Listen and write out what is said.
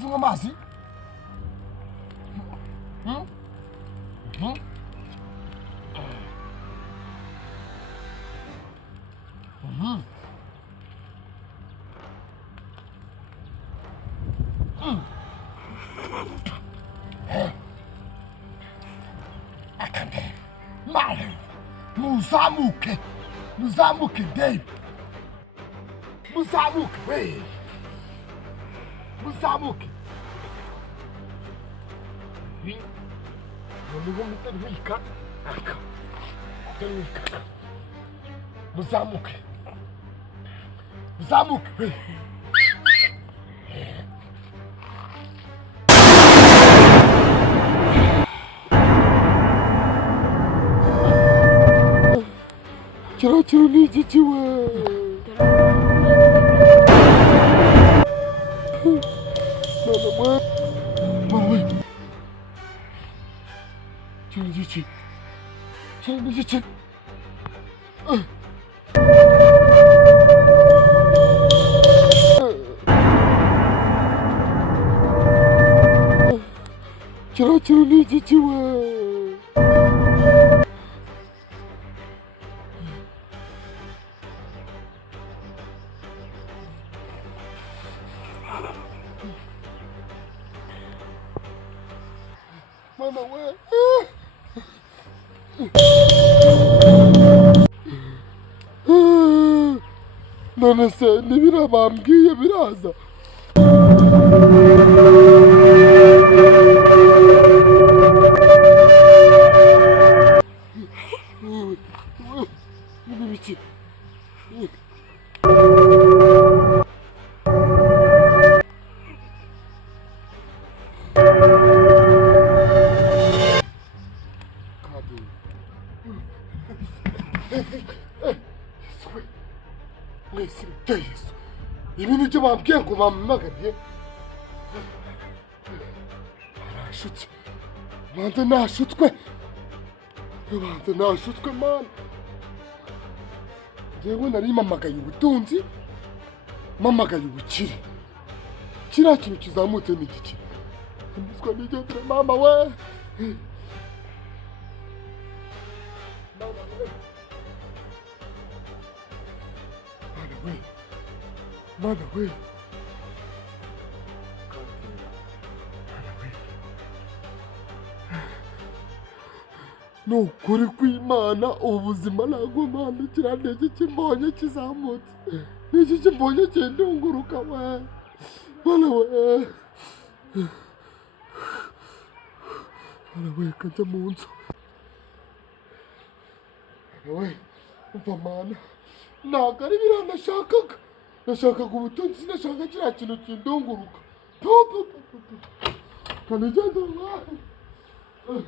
mazi nk'amazi. Akande male muzamuke Dave, muzamuke we, muzamuke noneho mutarwika aka mutarwika muzamuke we. Kira ni jijiwe. Mama. Kira jici. Kira ni jijiwe. Mama we. None se nibira bambwiye biraza. Nibiki. Nesi Yesu. Ibintu byo bambwiye ngo bampamagariye. Arashutse. Manze nashutswe man. Jewe nari mamagaye ubutunzi. Mamagaye ubukire. Kira kintu kizamutse n'igiki. Ndiswa n'igendera mama we. Mana we. No kuri kw'Imana ubuzima ntabwo Mana kirantege kimbonye kizamutse. Niki kimbonye kindunguruka we. Mana we. Mana we kajya mu nzu. Mana we. Umva Mana. Ntabwo ari biriya nashakaga. Nashakaga ubutunzi, nashaka kiriya kintu kindunguruka. Kanigenda we.